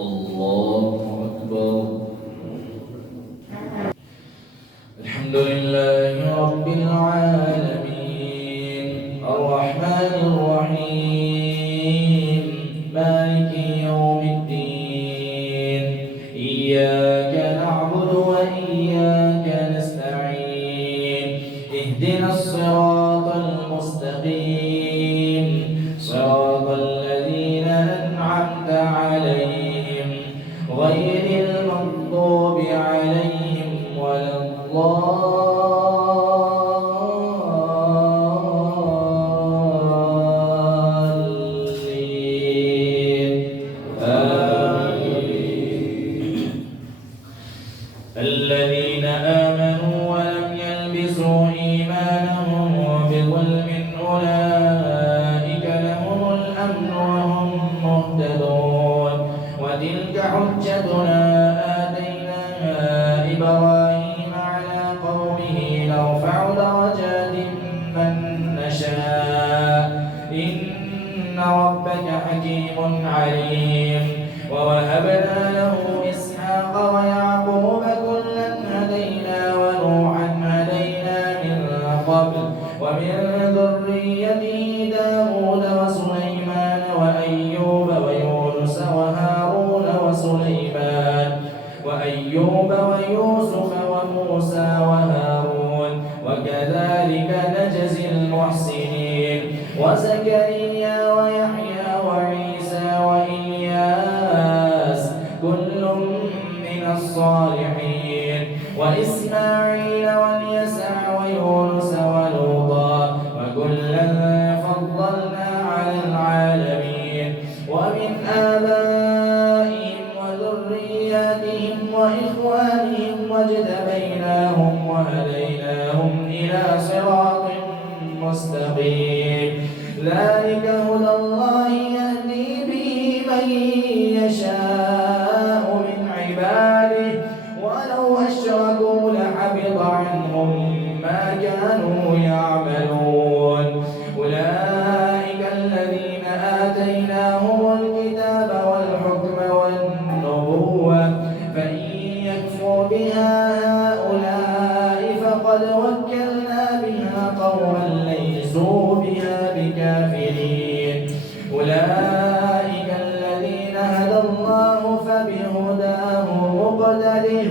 الله أكبر. الحمد لله رب العالمين الرحمن الرحيم مالك يوم الدين إياك نعبد وإياك نستعين اهدنا الصراط المستقيم صراط الذين أنعمت عليهم غير المغضوب عليهم ولا الضالين آمين. الذين آمنوا ولم يلبسوا إيمانهم بظلم أولئك لهم الأمن وهم مهتدون وتلك حجتنا آتيناها إبراهيم على قومه نرفع درجات من نشاء إن ربك حكيم عليم ووهبنا له إسحاق ويعقوب كلا هدينا ونوحا هدينا من قبل ومن ذريته داود وسليمان وأيوب ويونس وهارون وأيوب ويوسف وموسى وهارون وكذلك نجزي المحسنين وزكريا ويحيى وعيسى وإلياس كل من الصالحين وإسماعيل واليسع ويونس ولوطا وكلا فضلنا على العالمين ومن آبائهم وذرياتهم وإخوانهم واجتبيناهم وهديناهم إلى صراط مستقيم ذلك هدى الله يهدي به من يشاء من عباده ولو أشركوا لحبط عنهم ما كانوا يعملون أولئك الذين آتيناهم الكتاب والحكم والنبوة فإن يكفر بها هؤلاء فقد وكلنا بها قوما ليسوا بها بكافرين أولئك الذين هدى الله فبهداه مقتده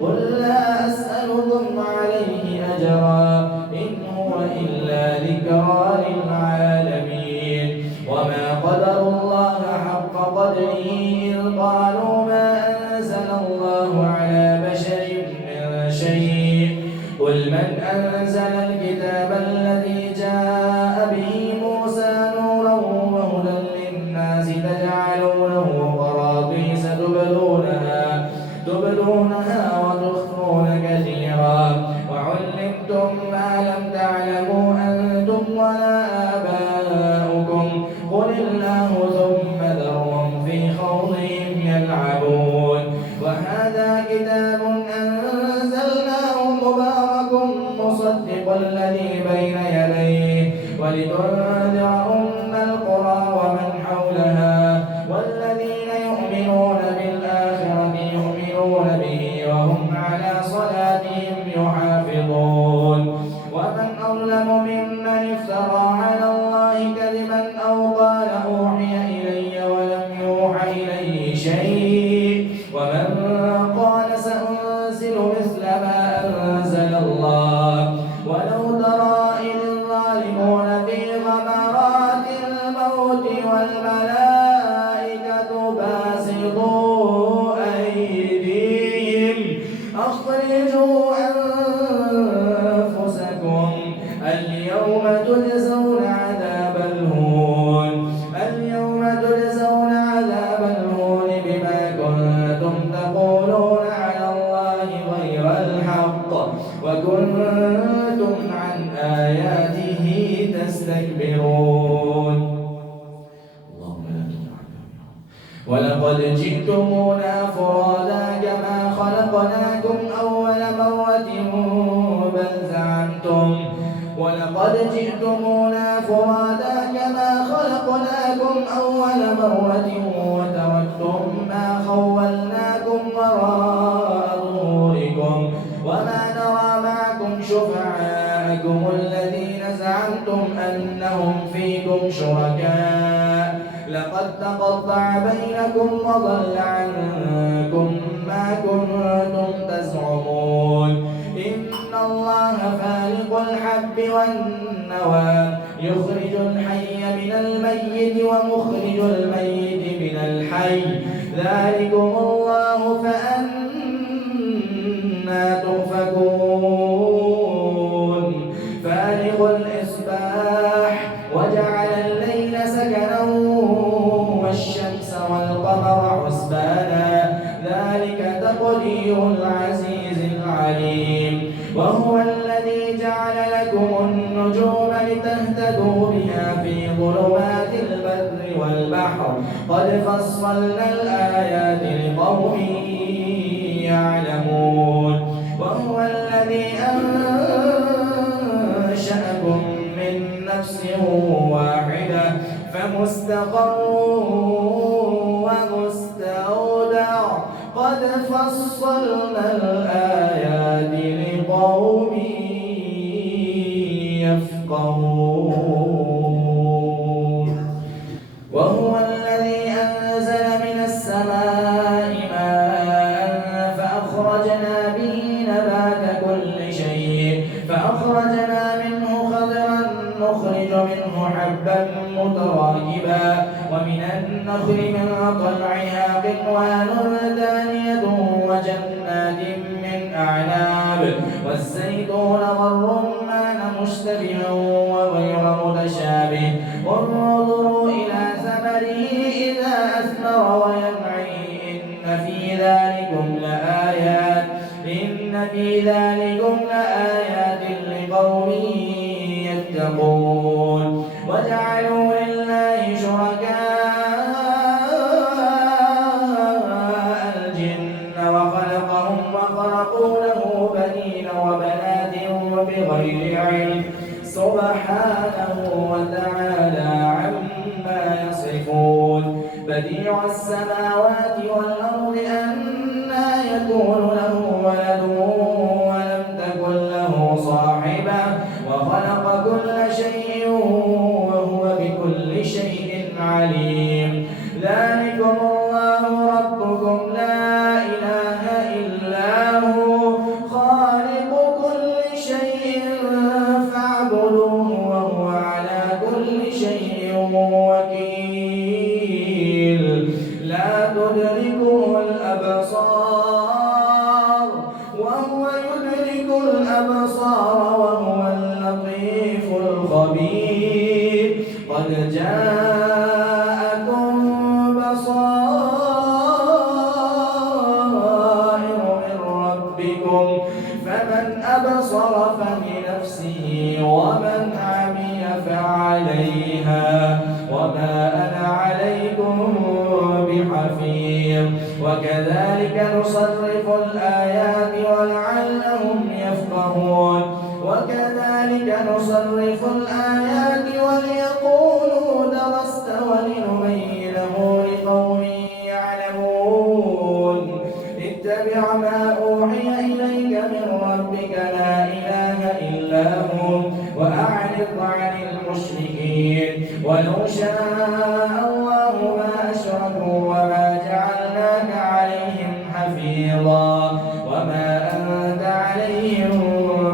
قل لا أسألكم عليه أجرا إن هو إلا ذكرى للعالمين وما قدروا الله حق قدره إذ قالوا ما أنزل الله على بشر من شيء قل من أنزل الكتاب الذي جاء به موسى نورا وهدى للناس تجعلونه قراطيس تبدونها وتخفون كثيرا وعلمتم ما لم تعلموا أنتم ولا آباؤكم قل الله ثم ذرهم في خوضهم يلعبون وهذا كتاب أنزلناه مبارك مصدق الذي بين يديه ولتنذر أم القرى ومن حولها والذين يؤمنون بالآخرة يؤمنون به وهم على صلاتهم يحافظون ومن أظلم ممن افترى على الله كذبا أو قال أوحي إلي ولم يوحى إليه شيء ومن قال سأنزل مثل ما أنزل الله ولو ترى إذ الظالمون في غمرات الموت والملائكة باسطوا أيديهم أخرجوا أنفسكم اليوم تجزون عذاب الهون بما كنتم تقولون على الله غير الحق وكنتم عن آياته تستكبرون اللهم لا تجعلنا ولقد جئتمونا فرادا كما خلقناكم أول مرة بل زعمتم ولقد جئتمونا فرادا كما خلقناكم أول مرة وتركتم ما تقطع بينكم وضل عنكم ما كنتم تزعمون إن الله فالق الحب والنوى يخرج الحي من الميت ومخرج الميت من الحي ذلكم الله فأنا تؤفكون فالق الإصباح وجعل الليل سكنا والشمس والقمر حسبانا ذلك تقدير العزيز العليم وهو الذي جعل لكم النجوم لتهتدوا بها في ظلمات البر والبحر قد فصلنا الآيات لقوم يعلمون وهو الذي أنشأكم من نفس واحدة فمستقر ومستودع قد فصلنا الآيات لقوم يفقهون وهو الذي أنزل من السماء ماء فأخرجنا به نبات كل شيء فأخرجنا منه خضرا نخرج منه حبا متراكبا ومن النخل من طلعها قنوان دانية وجنات من أعناب والزيتون والرمان مشتبها وغير متشابه انظروا إلى ثمره إذا أثمر وينعي إن في ذلكم لآيات لقوم يتقون وجعلوا لله شركاء الجن وخلقهم وخلقوا له بنين وبنات بغير علم سبحانه وتعالى عما يصفون بديع السماوات والأرض أنى يكون له ولد ولم تكن له صاحبة وخلق كل شيء وهو بكل شيء عليم ذلكم الله ربكم لا إله إلا هو خالق كل شيء فاعبدوه وهو على كل شيء وكيل لا تدركه الأبصار وهو يدرك الأبصار وهو اللطيف الخبير قد جاءكم بصائر من ربكم فمن أبصر فلنفسه ومن عمي فعليها وما أنا عليكم بحفيظ وكذلك نصرف الآيات ولعلهم يفقهون وكذلك نصرف الآيات وليقولوا درست ولنبينه لقوم يعلمون اتبع ما أوحي إليك من ربك لا إله إلا هو وأعرض عن المشركين ولو شاء الله ما أشركوا وما جعلناك عليهم حفيظا وما أنت عليهم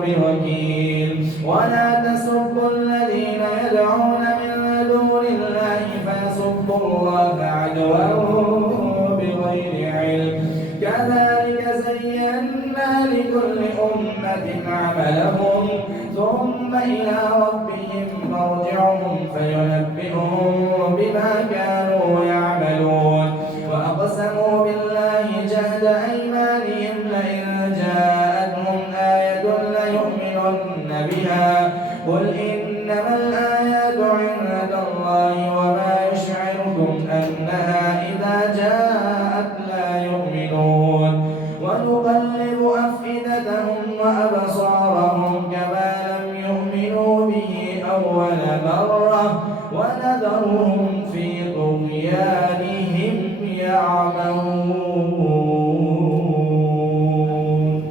بوكيل ولا تسبوا الذين يدعون من دون الله فيسبوا الله عدوا بغير علم كذلك زينا لكل أمة عملهم ثم إلى ربهم مرجعهم فينبئهم بما كانوا يعملون وأقسموا بالله جهد أيمانهم لئن جاءتهم آية ليؤمنن بها قل إنما الآيات عند الله وما يشعركم أنها إذا جاءت لا يؤمنون ونقلب أفئدتهم وأبصارهم كما لم يؤمنوا به أول مرة ونذرهم في طغيانهم يعمهون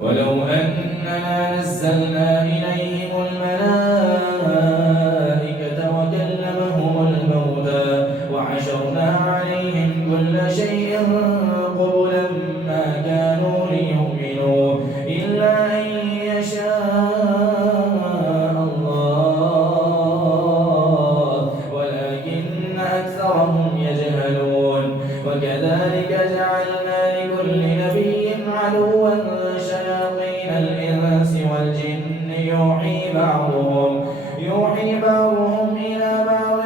ولو أننا نزلنا إليهم الملائكة وكلمهم الموتى وحشرنا عليهم كل شيء قبلا ما كانوا ليؤمنوا إلا أن يشاء الله ولكن أكثرهم يجهلون وكذلك جعلنا لكل نبي عدوا شياطين الإنس والجن يوحي بعضهم إلى بعض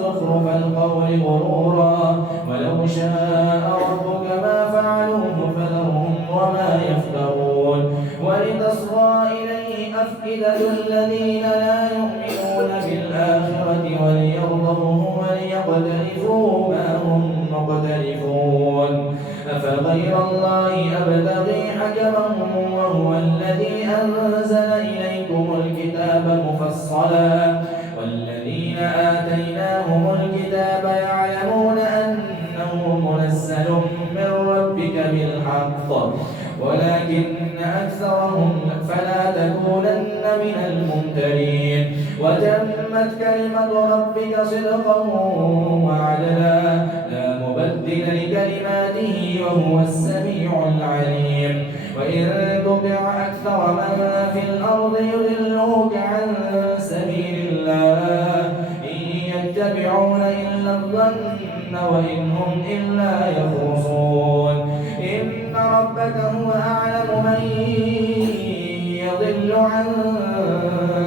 زخرف القول غرورا ولو شاء ربك ما فعلوه فذرهم وما يفترون ولتصغى إليه أفئدة الذين لا يؤمنون بالآخرة وليرضوه وليقترفوا ما هم مقترفون أفغير الله أبتغي حكما وهو الذي أنزل إليكم الكتاب مفصلا والذين آتيناهم الكتاب يعلمون أنه منزل من ربك بالحق ولكن أكثرهم فلا تكونن من الممترين وتمت كلمة ربك صدقا وعدلا لا مبدل لكلماته وهو السميع العليم وإن تطع أكثر من في الأرض يضلوك عن سبيل الله إن يتبعون إلا الظن وإن هم إلا يخرصون إن ربك هو أعلم من يضل عن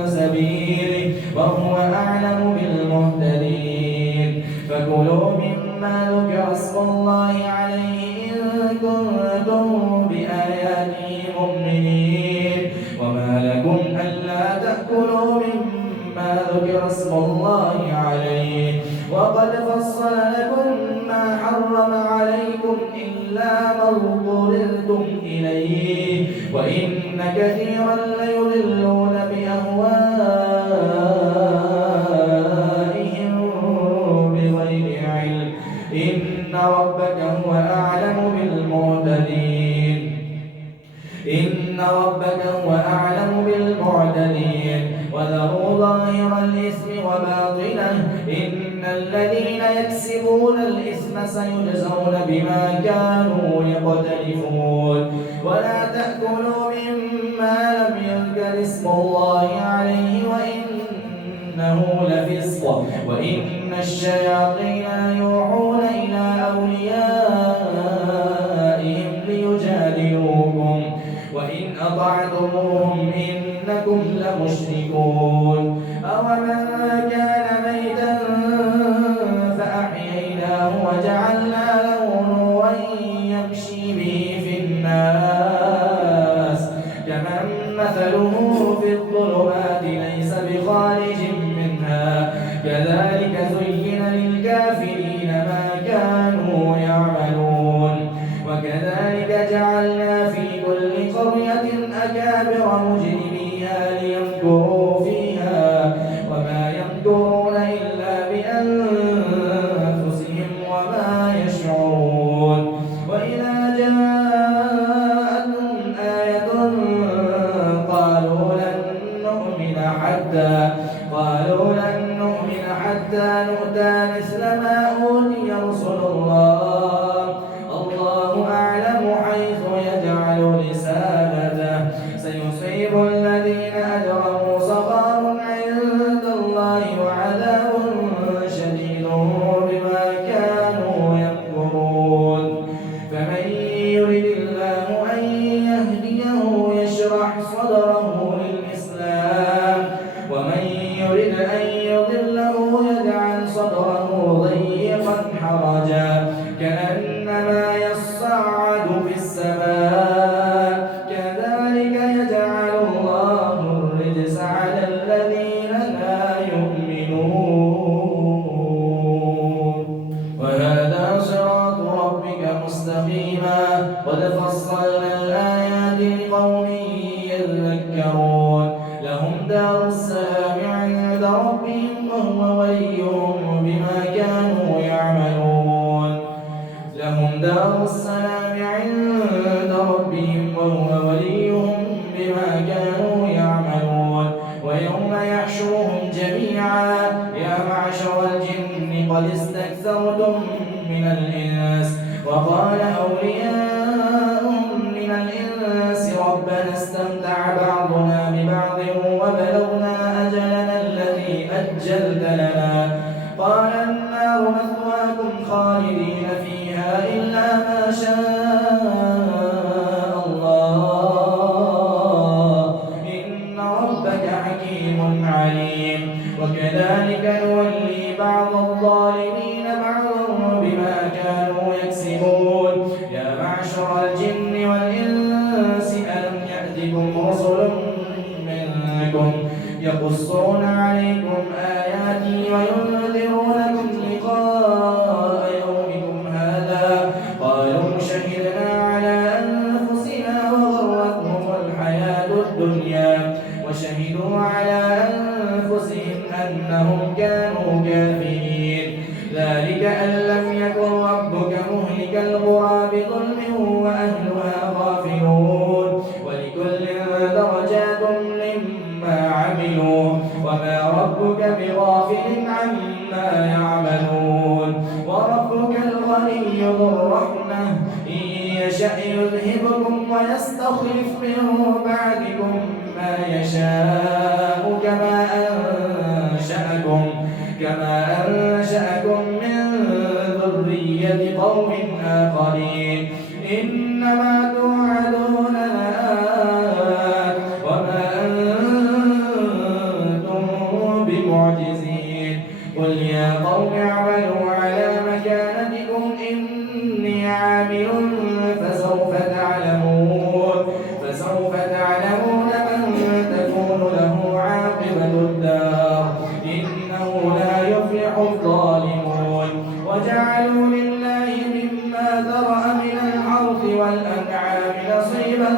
سبيله وهو أعلم بالمهتدين فكلوا مما ذكر اسم الله عليه إن كنتم بآياته مؤمنين وما لكم ألا تأكلوا مما ذكر اسم الله عليه وقد فصل لكم ما حرم عليكم إلا ما اضطررتم إليه وإن كثيرا ليضلون بأهوائهم بغير علم إن ربك هو أعلم بالمعتدين وذروا ظاهر الإثم وباطنه إن الذين يكسبون الإثم سيجزون بما كانوا يقترفون ولا تأكلوا مما لم يذكر اسم الله عليه وإنه لفسق وإن الشياطين ليوحون إلى أوليائهم ليجادلوكم وإن أطعتموهم إنكم لمشركون أومن كان ميتا فأحييناه وجعلنا له نورا يمشي به في الناس كمن مثله في الظلمات ليس بخارج منها كذلك زين للكافرين ما كانوا يعملون وكذلك جعلنا في كل قرية أكابر مجرميها ليمكروا فيها وما يمكرون إلا بأنفسهم وما يشعرون وإذا جاءتهم آية قالوا لن نؤمن حتى نؤتى مثل ما أوتي رسل الله أعلم حيث يجعل رسالته سيصيب الذين أجرموا صغار عند الله وعذاب شديد بما كانوا يكفرون فمن يرد الله أن يهديه يشرح صدره للإسلام ومن يرد أن يضله يجعل صدره ضيقا حرجا كأنما يصعد في السماء كذلك يجعل الله الرجس على الذين لا يؤمنون وهذا صراط ربك مستقيما قد فصلنا الآيات لقوم يذكرون لهم دار السلام عند ربهم وهو وليهم بما كانوا يعملون دار السلام عند ربهم وهو وليهم بما كانوا يعملون ويوم يحشرهم جميعا يا معشر الجن قد استكثرتم من الإنس. وقال أولياؤهم من الإنس ربنا استمتع بعضنا ببعض وبلغنا أجلنا الذي أجلت لنا. قال النار مثواكم خالدين فيها إلا ما شاء الله إن ربك حكيم عليم. وكذلك نولي بعض الظالمين بعضا بما كانوا يكسبون. يا معشر الجن والإنس ألم يأتكم رسل منكم يقصون عليكم آياتي وينذرونكم لقاء يومكم هذا قالوا شهدنا على أنفسنا وغرتهم الحياة الدنيا وشهدوا على أنفسهم أنهم كانوا كافرين. ذلك أن لم يكن ربك مهلك القرى بظلم وأهلها غافلون ولكل درجات مما عملوا وما ربك بغافل عما يعملون. وربك الغني ذو الرحمة إن يشأ يذهبكم ويستخلف من بعدكم ما يشاء كما أنشأكم من ذرية قوم آخرين. إنما توعدون لآت وما أنتم بمعجزين. قل يا قوم اعملوا على مكانتكم إني عامل فسوف تعلمون من تكون له عاقبة الدار إنه لا يفلح الظالمون. وجعلوا لله مما ذرأ من الحرث والأنعام نصيبا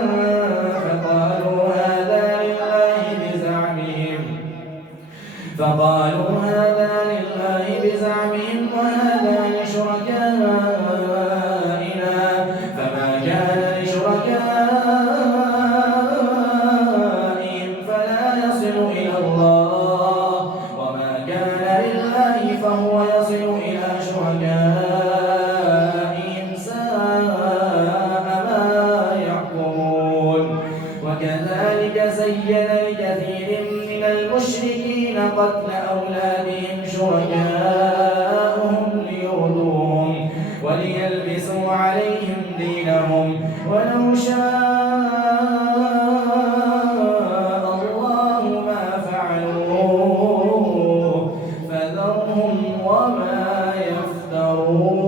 فقالوا هذا لله بزعمهم وهذا لشركائنا فما كان لشركائهم فلا يصل إلى الله وما كان لله فهو يصل إلى شركائهم ساء ما يحكمون. وكذلك زين لكثير من المشركين قتل أولادهم شركاءهم ليردوهم وليلبسوا عليهم دينهم ولو شاء الله ما فعلوه فذرهم وما يفترون.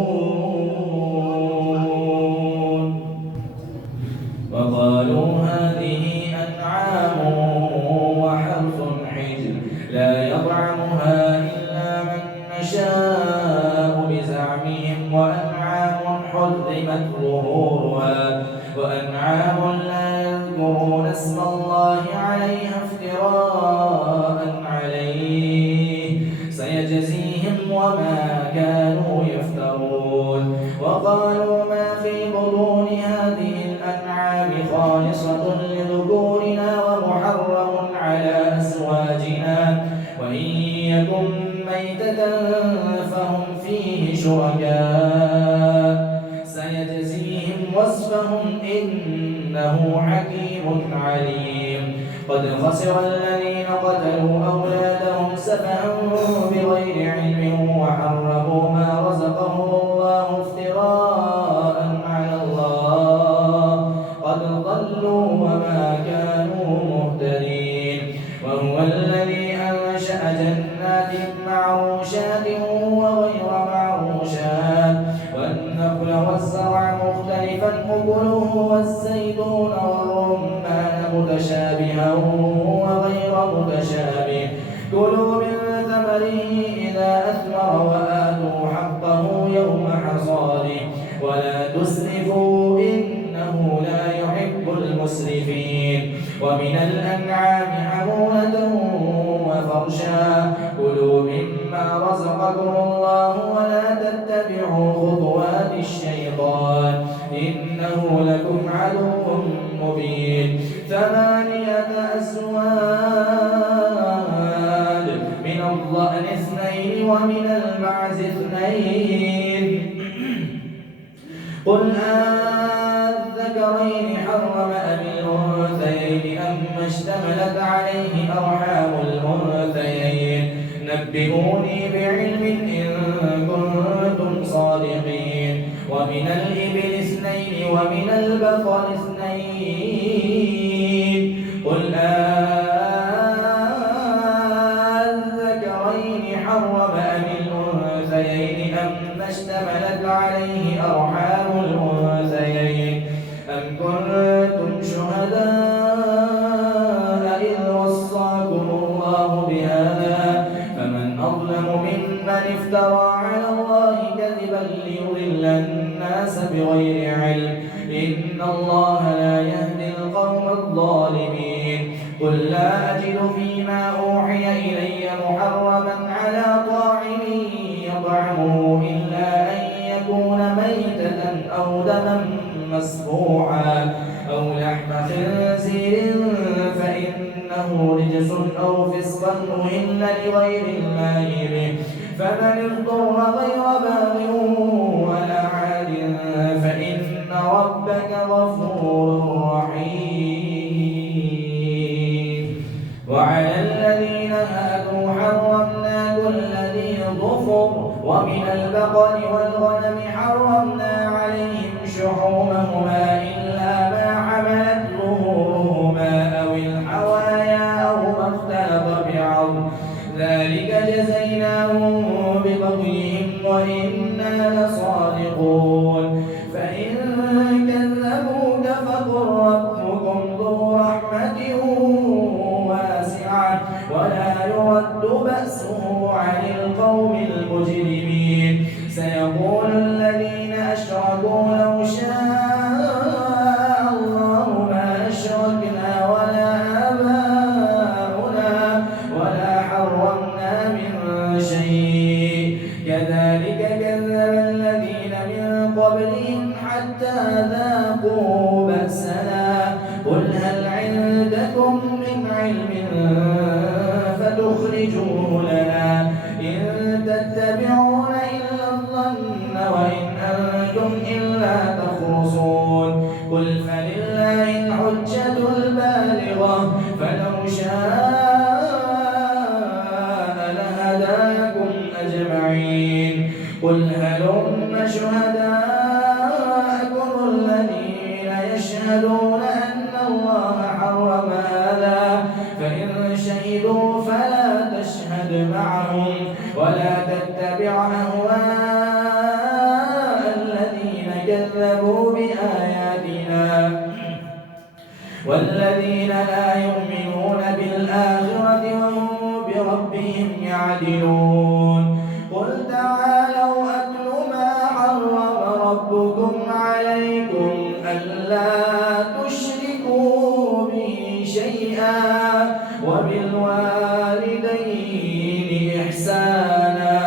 وقالوا هذه أنعام وحرث حجر لا يطعمها إلا من نشاء بزعمهم وأنعام حرمت ظهورها وأنعام لا يذكرون اسم الله عليها افتراء عليه سيجزيهم وما كانوا يفترون. وقالوا ما في بطون هذه الأنعام خالصة لذكورنا ومحرم على أزواجنا وإن يكن ميتة فهم فيه شركاء سيجزيهم وصفهم إنه حكيم عليم. قد خسر الذين قتلوا أولادهم سفها بغير علم وحرموا ما رزقهم الله افتراء على الله قد ضلوا وما كانوا مهتدين. وهو الذي أنشأ جنات معروشات وغير معروشات والنخل والزرع مختلفا أكله والزيتون والرمان متشابها وغير متشابه كلوا من ثمره إذا أثمر وآتوا حقه يوم حصاده ولا تسرفوا إنه لا يحب المسرفين. ومن الأنعام حمولة وفرشا كلوا مما رزقكم الله ولا تتبعوا خطوات الشيطان إنه لكم عدو مبين. 8 أزواج من الضأن 2 ومن المعز اثنين قل أذكرين حرم أم الأنثيين أما اشتملت عليه أرحام الأنثيين نبئوني بعلم إن كنتم صادقين ومن الإبل اثنين ومن البقر اثنين قل أذكرين حرم أم الأنثيين أما اشتملت عليه أرحام الأنثيين أم كنتم شهداء إذ وصاكم الله بهذا فمن أظلم ممن افترى على الله كذبا ليضل الناس بغير علم إن الله لا يهدي القوم الظالمين قل لا أجد فيما أوحي إلي محرما على طاعم يطعمه إلا أن يكون ميتة أو دما مسفوحا أو لحم خنزير فإنه رجس أو فسقا أهل لغير الله به فمن اضطر غير باغ ولا عاد فإن ربك غفور رحيم وعلى الذين هادوا حرمنا كل ذي ظفر ومن البقر والغنم حرمنا عليهم شحومهما إلا ما حملت ظهورهما أو الحوايا أو ما اختلط بعظم ذلك جزيناهم ببغيهم وإنا لصادقون فإن كذبوك فقل ربكم ذو رحمة واسعة ولا يرد بأسه عن القوم المجرمين سيقول الذين أشركوا لو شاء الله ما أشركنا ولا آباؤنا ولا حرمنا من شيء كذلك كذب الذين من قبلهم حتى ذاقوا بأسنا قل هل عندكم من علم فتخرجوه لنا إن تتبعون إلا الظن وإن أنتم إلا تخرصون قل فلله الحجة البالغة فلو شاء لهداكم أجمعين قل هلم شهداءكم الذين يشهدون أن الله حرم هذا فإن شهدوا فلا تشهد معهم ولا تتبع أهواء الذين كذبوا بآياتنا والذين لا يؤمنون بالآخرة وهم بربهم يعدلون قل تعالوا أتل ما حرم ربكم عليكم ألا تشركوا به شيئا وبالوالدين إحسانا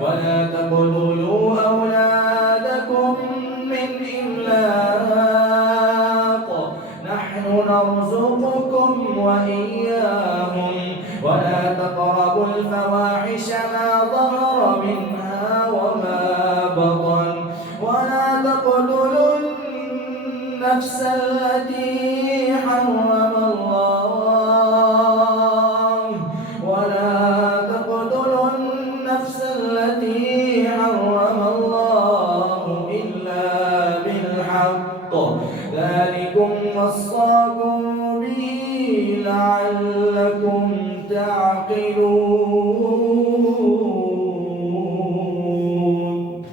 ولا تقتلوا أولادكم من إملاق نحن نرزقكم وإياهم ولا تقربوا الفواحش ما ظهر منها وما بطن ولا تقتلوا النفس التي حرم الله ولا تقتلوا النفس التي حرم الله إلا بالحق ذلكم وصاكم به لعلكم تعقلون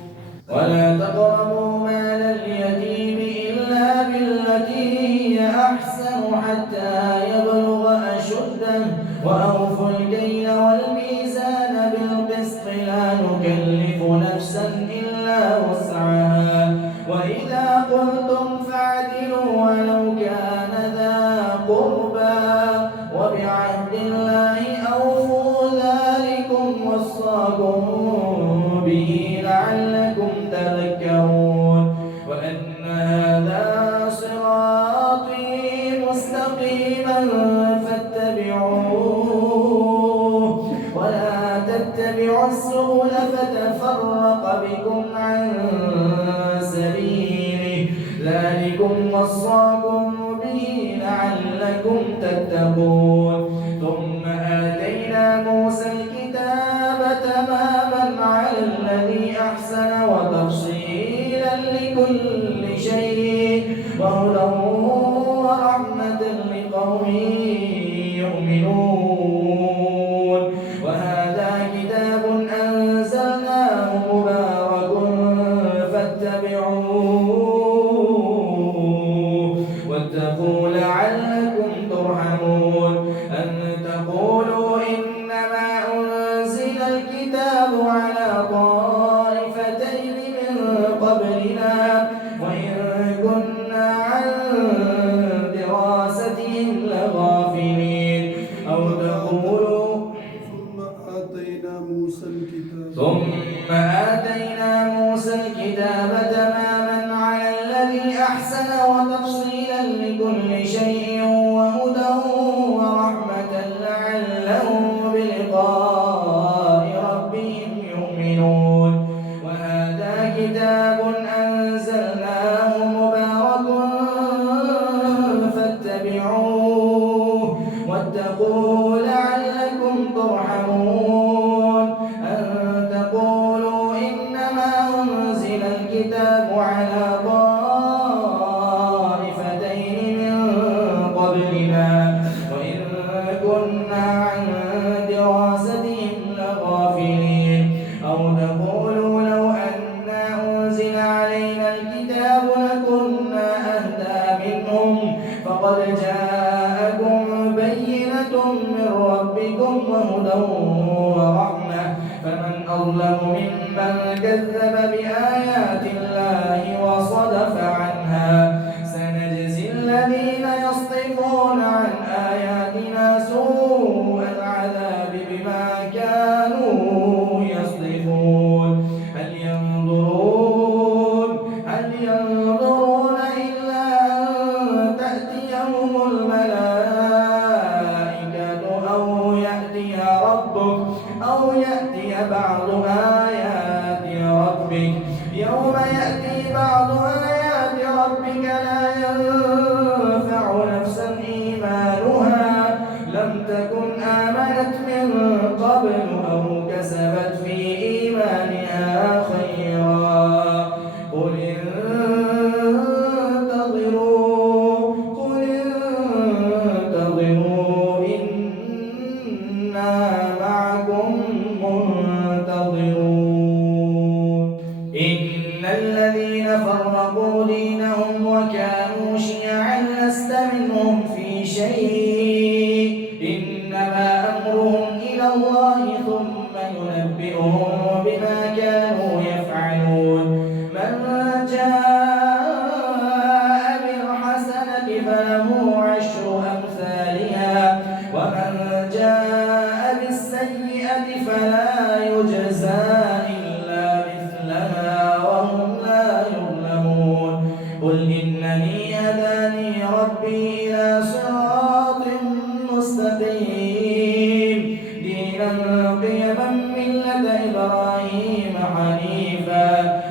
ولا تقربوا مال اليتيم إلا بالتي هي أحسن حتى يبلغ أشده وأوفوا الكيل والميزان بالقسط لا نكلف نفسا إلا وسعها وإذا قلتم فاعدلوا ولو كان ذا قربى وبعهد الله أوفوا ذلكم وصاكم به لعلكم تذكرون وأن هذا صراطي مستقيما ثم آتينا موسى الكتاب تماما على الذي أحسن وتفصيلا لكل شيء وهدى ورحمة لقوم يؤمنون وهذا كتاب أنزلناه مبارك فاتبعوه واتقوا لعلكم ترحمون أن تقولوا إنما أنزل الكتاب على طائفتين من قبلنا وإن كنا عن دراستهم لغافلين أو تقولوا ثم آتينا موسى الكتاب تماما على الذي أحسن وتفصيلا لكل شيء وهدى ورحمة لعلهم بلقاء ربهم يؤمنون وهذا كتاب أنزلناه مبارك فاتبعوه واتقوا لعلكم ترحمون أن تقولوا إنما أنزل الكتاب على طائفتين من قبلنا وإن كنا عن دراستهم لغافلين أو تقولوا لو أنا أنزل علينا الكتاب لكنا أهدى منهم فقد جاءكم بينة من ربكم وهدى ورحمة فمن أظلم ممن كذب بآيات الله وصدف عنها سنجزي الذين يصدفون عن آياتنا سوء العذاب بما كانوا يصدفون هل ينظرون إلا أن تأتيهم الملائكة أو يأتي بعض آيات ربك يوم يأتي بعض آيات ربك لا ينفع نفسا إيمانها لم تكن آمنت من قبل أو كسبت في إيمانها خيرا قل انتظروا إنا معكم منتظرون إن الذين فرقوا دينهم وكانوا شيعا لست منهم في شيء إنما أمرهم إلى الله ثم ينبئهم بما كانوا يفعلون من جاء بالحسنة فله عشر أمثالها ومن جاء بالسيئة فلا يجزى إلا مثلها وهم لا يظلمون قل إنني هداني ربي إلى صراط مستقيم دينا قيما ملة إبراهيم حنيفا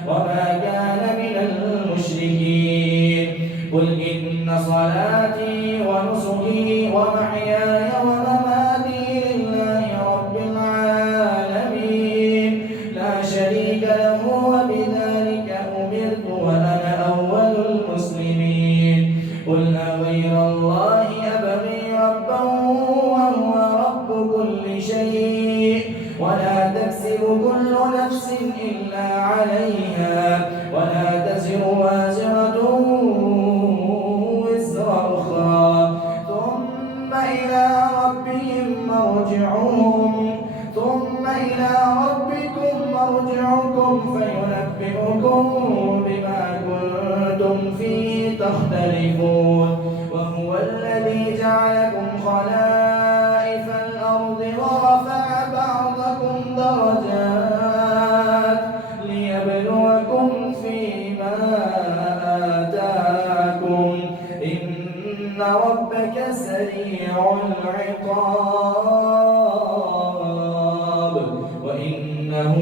وما كان من المشركين قل إن صلاتي ونسكي ومحياي ومماتي لله رب العالمين لا شريك له وبذلك أمرت وأنا أول المسلمين قل أغير الله أبغي ربا وهو رب كل شيء ولا تكسب كل نفس إلا عليها ولا تزر وازرة وزر أخرى ثم إلى ربكم مرجعكم فينبئكم بما كنتم فيه تختلفون وهو الذي جعلكم خلائف الأرض ورفع بعضكم درجات ليبلوكم فيما آتاكم إن ربك سريع العقاب وإنه